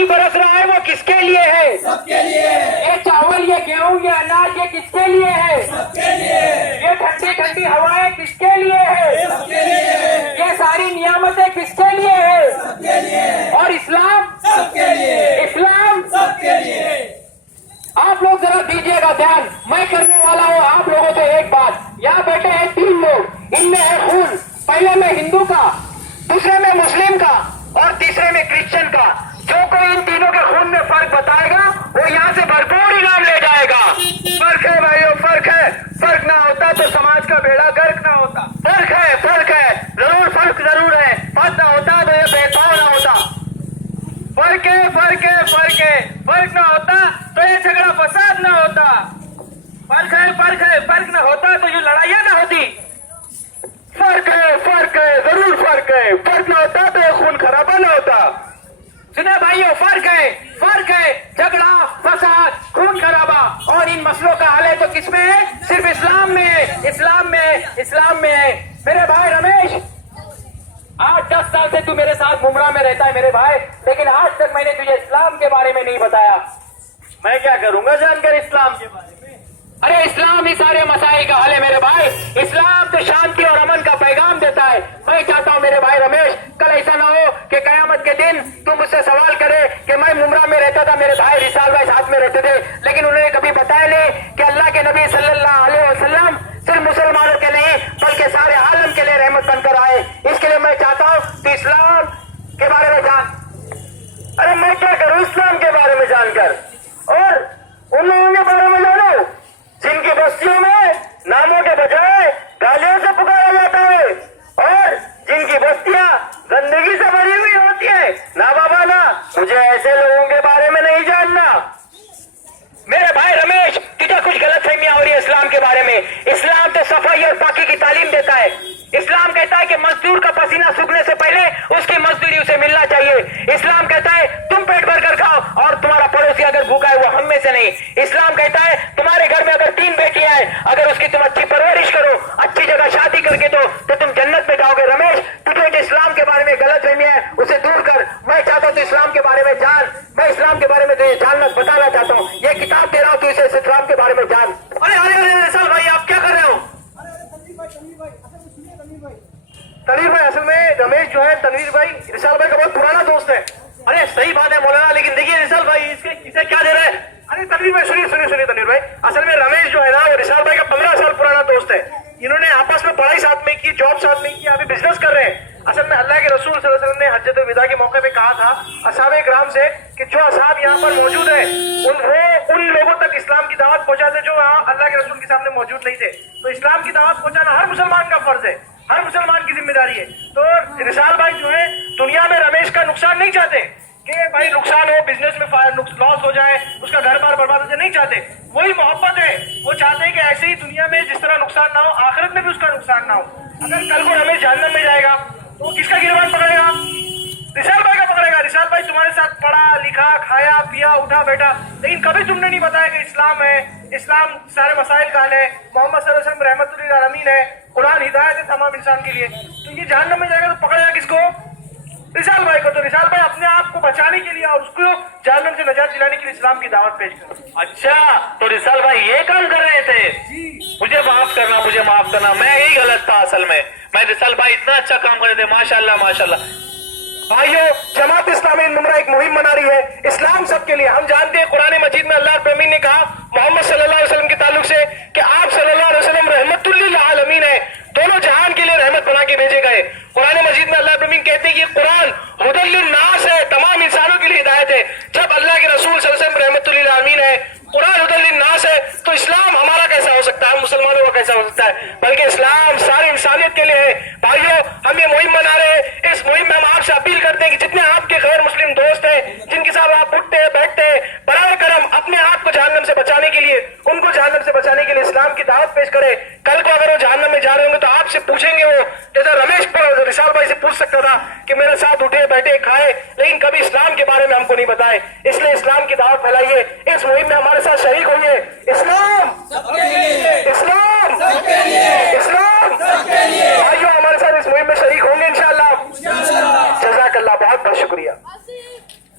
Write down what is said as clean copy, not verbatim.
پانی برس رہا ہے وہ کس کے لیے ہے؟ سب کے لیے. یہ چاول، یہ گیہوں، یہ اناج، یہ کس کے لیے ہے؟ سب کے لیے. یہ ٹھنڈی ٹھنڈی ہوائیں کس کے لیے ہے؟ سب کے لیے. یہ ساری نعمتیں کس کے لیے ہے؟ سب کے لیے. اور اسلام، سب کے لیے. اسلام سب کے لیے. آپ لوگ ذرا دیجیے گا دھیان. میں کرنے والا ہوں آپ لوگوں سے ایک بات. یہاں بیٹھے ہیں 3 لوگ، ان میں ہے خون. پہلے میں ہندو کا، دوسرے میں مسلم کا اور تیسرے میں کرسچن کا. جو کوئی ان تینوں کے خون میں فرق بتائے گا وہ یہاں سے بھرپور انعام لے جائے گا. فرق ہے بھائیو، فرق ہے. فرق نہ ہوتا تو سماج کا بیڑا غرق نہ ہوتا. فرق ہے، فرق ہے، ضرور فرق ضرور ہے. فرق نہ ہوتا تو یہ بہتاؤ نہ ہوتا. فرق ہے، فرق ہے، فرق ہے. فرق نہ ہوتا تو یہ جھگڑا فساد نہ ہوتا. فرق ہے، فرق ہے، فرق نہ ہوتا تو یہ لڑائیاں نہ ہوتی. فرق ہے، فرق ہے، ضرور فرق ہے. فرق نہ ہوتا تو یہ خون خرابہ نہ ہوتا. سنا بھائیو، فرق ہے، فرق ہے. جھگڑا، فساد، خون خرابہ اور ان مسئلوں کا حل ہے تو کس میں ہے؟ صرف اسلام میں ہے، اسلام میں ہے، اسلام میں ہے. میرے بھائی رمیش، 8-10 سال سے تو میرے ساتھ گمراہ میں رہتا ہے میرے بھائی، لیکن آج تک میں نے تجھے اسلام کے بارے میں نہیں بتایا. میں کیا کروں گا جان کر اسلام کے بارے میں؟ ارے اسلام ہی سارے مسائل کا حل ہے میرے بھائی. اسلام تو شانتی اور امن کا پیغام دیتا ہے. میں چاہتا ہوں میرے بھائی رمیش، کل ایسا نہ ہو کہ قیامت کے دن تم مجھ سے سوال کرے کہ میں ممرہ میں رہتا تھا، میرے بھائی رسال بھائی ساتھ میں رہتے تھے، لیکن انہوں نے کبھی بتایا نہیں کہ اللہ کے نبی صلی اللہ علیہ وسلم صرف مسلمانوں کے نہیں بلکہ سارے عالم کے لیے رحمت بن کر آئے. اس کے لیے میں چاہتا ہوں کہ اسلام کے بارے میں جان. ارے میں کیا کروں اسلام کے بارے میں جان کر؟ اور ان لوگوں کے بارے میں جانو جن کی بستیوں میں ناموں کے بجائے گالیوں سے پکارا جاتا ہے اور جن کی بستیاں گندگی سے بھری ہوئی ہوتی ہیں. نہ بابا نہ، مجھے ایسے لوگوں کے بارے میں نہیں جاننا. میرے بھائی رمیش، تجھے کچھ غلط فہمیاں ہو رہی ہے اسلام کے بارے میں. اسلام تو صفائی اور پاکی کی تعلیم دیتا ہے. اسلام کہتا ہے کہ مزدور کا پسینہ سوکھنے سے پہلے اس کی مزدوری اسے ملنا چاہیے. اسلام کہتا ہے تم پیٹ بھر کر کھاؤ اور تمہارا پڑوسی اگر بھوکا ہے وہ ہم میں سے نہیں. اسلام کہتا ہے تمہارے گھر میں اگر 3 بیٹیاں ہیں، اگر اس کی تم اچھی پرورش کرو، اچھی جگہ شادی کر کے دو تو تم جنت میں جاؤ گے. رمیش، تجھے جو اسلام کے بارے میں غلط فہمی ہے اسے دور کر. میں چاہتا ہوں تو اسلام کے بارے میں جان. میں اسلام کے بارے میں تجھے جاننا بتانا چاہتا ہوں. یہ کتاب دے رہا ہوں تو اسے اسلام کے بارے میں جان. ارے ارے ارے رسال بھائی، آپ کیا کر رہے ہو؟ تنویر بھائی، اصل میں رمیش جو ہے تنویر بھائی رسال بھائی کا بہت پرانا دوست ہے. ارے صحیح بات ہے مولانا، لیکن دیکھیے رسال بھائی اسے کیا دے رہے ہیں. ارے تنویر بھائی سنیے تنویر بھائی، اصل میں رمیش جو ہے نا وہ رسال بھائی کا 15 سال پرانا دوست ہے. انہوں نے آپس میں پڑھائی ساتھ میں کی، جاب ساتھ میں کی، ابھی بزنس کر رہے ہیں. اصل میں اللہ کے رسول صلی اللہ علیہ وسلم نے حجۃ الوداع کے موقع پہ کہا تھا اصحاب کرام سے کہ جو اصحاب یہاں پر موجود ہیں وہ ان لوگوں تک اسلام کی دعوت پہنچاتے جو وہاں اللہ کے رسول کے سامنے موجود نہیں تھے. تو اسلام کی دعوت پہنچانا ہر مسلمان کا فرض ہے، ہر مسلمان کی ذمہ داری ہے. تو رسال بھائی جو ہے دنیا میں رمیش کا نقصان نہیں چاہتے کہ بھائی نقصان ہو، بزنس میں لاس ہو جائے، اس کا گھر بار برباد ہو جائے، نہیں چاہتے. وہی محبت ہے. وہ چاہتے ہیں کہ ایسے ہی دنیا میں جس طرح نقصان نہ ہو آخرت میں بھی اس کا نقصان نہ ہو. اگر کل کو رمیش جہنم میں جائے گا تو وہ کس کا گروان پکڑے گا؟ رسال بھائی کا پکڑے گا. رسال بھائی تمہارے ساتھ پڑھا لکھا، کھایا پیا، اٹھا بیٹھا، لیکن کبھی تم نے نہیں بتایا کہ اسلام ہے، اسلام سارے مسائل کا حل ہے، محمد صلی اللہ علیہ وسلم رحمت للعالمین ہے، قرآن ہدایت ہے تمام انسان کے لیے. تو یہ جہنم میں جائے گا تو پکڑے گا کس کو؟ رسال بھائی کو. تو رسال بھائی اپنے آپ کو بچانے کے لیے اور اس کو جہنم سے نجات دلانے کے لیے اسلام کی دعوت پیش کرو. اچھا، تو رسال بھائی یہ کام کر رہے تھے. مجھے معاف کرنا، مجھے معاف کرنا، میں یہی غلط تھا. اصل میں رسال بھائی اتنا اچھا کام کر رہے تھے، ماشاء اللہ ماشاء اللہ. بھائیو، جماعت اسلامی نمرہ ایک مہم منا رہی ہے اسلام سب کے لیے. ہم جانتے ہیں قرآن مجید میں اللہ رب العالمین نے کہا محمد صلی اللہ علیہ وسلم کے تعلق سے کہ آپ صلی اللہ علیہ وسلم رحمت للعالمین ہے، دونوں جہان کے لیے رحمت بنا کے بھیجے گئے. قرآن مجید میں اللہ رب العالمین کہتے ہیں یہ قرآن ہدی للناس ہے، تمام انسانوں کے لیے ہدایت ہے. جب اللہ کے رسول صلی اللہ علیہ وسلم رحمت للعالمین ہے، قرآن ہدی للناس ہے، تو اسلام ہمارا کیسا ہو سکتا ہے، ہم مسلمانوں کا کیسا ہو سکتا ہے؟ بلکہ اسلام ساری انسانیت کے لیے ہے. بھائیو، ہم یہ مہم منا رہے ہیں. اس مہم میں ہم آپ سے اپیل کرتے ہیں کہ جتنے آپ کے غیر مسلم دوست ہیں جن کے ساتھ آپ اٹھتے ہیں بیٹھتے ہیں، براہ کرم اپنے آپ کو جہنم سے بچانے کے لیے، ان کو جہنم سے بچانے کے لیے اسلام کی دعوت پیش کریں. کل کو اگر وہ جہنم میں جا رہے ہوں گے تو آپ سے پوچھیں گے، وہ جیسا رمیش رسال بھائی سے پوچھ سکتا تھا کہ میرے ساتھ اٹھے بیٹھے کھائے، لیکن کبھی اسلام کے بارے میں ہم کو نہیں بتائے. اس لیے اسلام کی دعوت پھیلائیے، اس مہم میں ہمارے ساتھ شریک ہوئیے. اسلام سب کے لیے. اسلام سب کے لیے. اسلام سب کے لیے. بھائیو ہمارے ساتھ اس مہم میں شریک ہوں گے انشاءاللہ. جزاک اللہ، بہت بہت شکریہ.